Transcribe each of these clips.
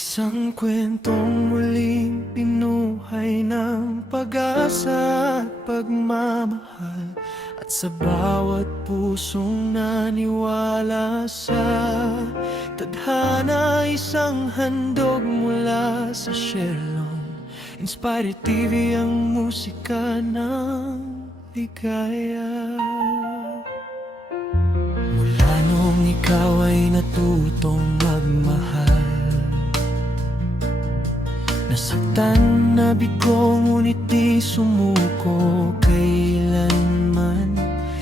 Isang kwentong muling pinuhay ng pag-asa at pagmamahal. At sa bawat pusong naniwala sa tadhana, isang handog mula sa Sherlon. Inspire TV ang musika ng ligaya. Mula nung ikaw ay natutong magmahal, nasaktan na bigo, ngunit di sumuko kailanman.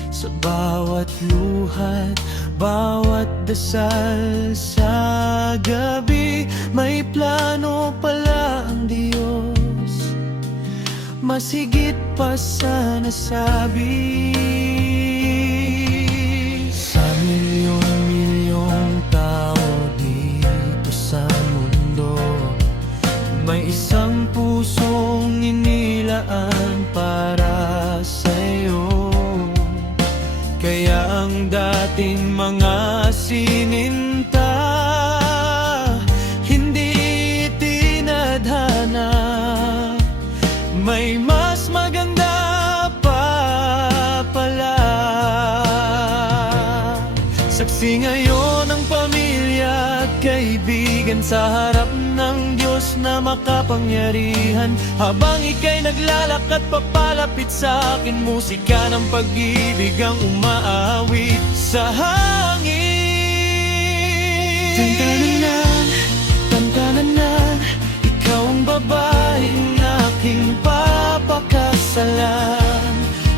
Sa bawat luhat, bawat dasal sa gabi, may plano pala ang Diyos, mas higit pa sa nasabi. Sa milyong-milyong tao dito sa mundo, may isang pusong inilaan para sa'yo. Kaya ang dating mga sininta hindi tinadhana, may mas maganda pa pala. Saksi ngayon ang pamilya at kaibigan sa harap ng Diyos na makapangyarihan. Habang ika'y naglalakad papalapit sa akin, musika ng pag-ibig ang umaawit sa hangin. Tantananan, tantananan, ikaw ang babaeng aking papakasalan.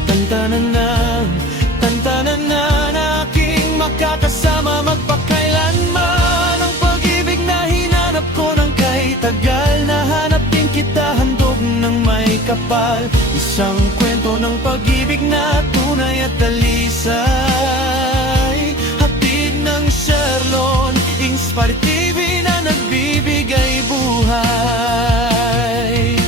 Tantananan, tantananan, aking makakasama magpakailanman. Ang pag-ibig na hinanap ko ng kahit tagal, nahanap din kita handog ng may kapal. Isang kwento ng pag-ibig na tunay at dalisay, hatid ng Sherlon, Inspire TV na nagbibigay buhay.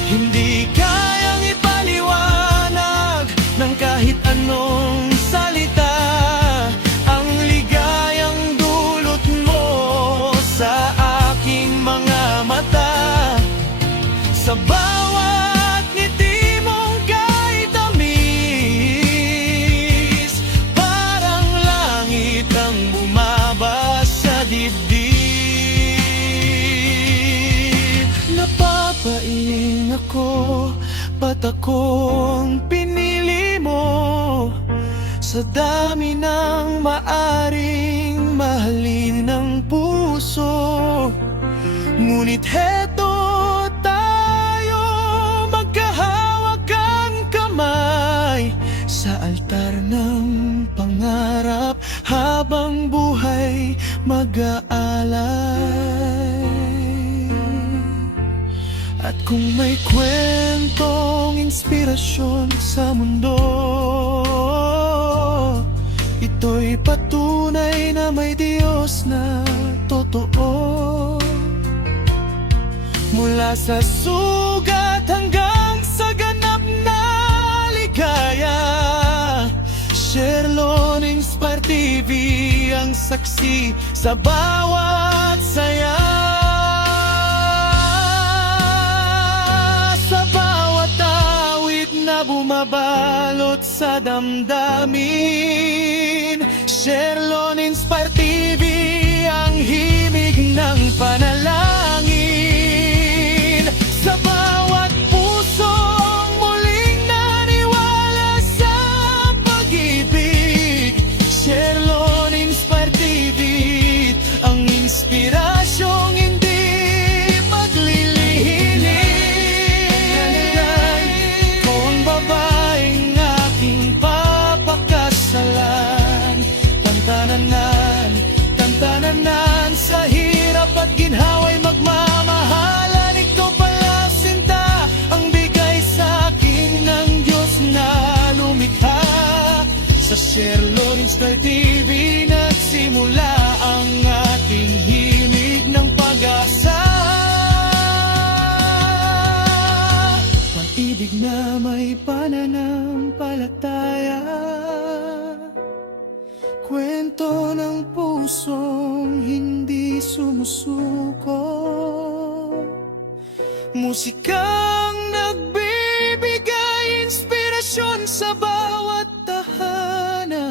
Hindi kayang ipaliwanag ng kahit anong salita ang ligayang dulot mo sa aking mga mata. Sa bawat ngiti mong kay tamis, parang langit ang bumaba sa dibdib. Napapailing ako, ba't akong pinili mo? Sa dami ng maaring mahalin ng puso, ngunit heto tayo magkahawak ang kamay sa altar ng pangarap, habang buhay mag-aalay. At kung may kwentong inspirasyon sa mundo, ito'y patunay na may Diyos na totoo. Mula sa sugat hanggang sa ganap na ligaya, Sherlon Inspire TV ang saksi sa bawat saya. Sa bawat awit na bumabalot sa damdamin, Sherlon Inspire TV ang himig ng panalangin. Sa bawat pusong muling naniwala sa pag-ibig, Sherlon Inspire TV ang inspirasyong hindi maglilihinig. Ikaw ang babaeng aking papakasalan. Tantananan, tantananan, sa hirap at ginhawa'y magmamahalan. Ikaw pala sinta, ang bigay sa akin ng Diyos na lumikha. Sa Sherlon Inspire TV nagsimula ang ating himig ng pag-asa. Pag-ibig na may pananampalataya, kwento ng pusong hindi sumusuko. Musikang nagbibigay inspirasyon sa bawat tahanan.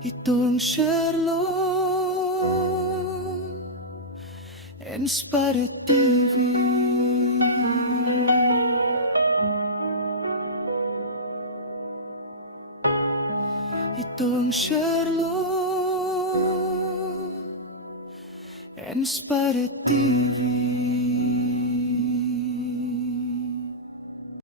Ito ang Sherlon Inspired TV. Ito ang Sherlon Inspired TV.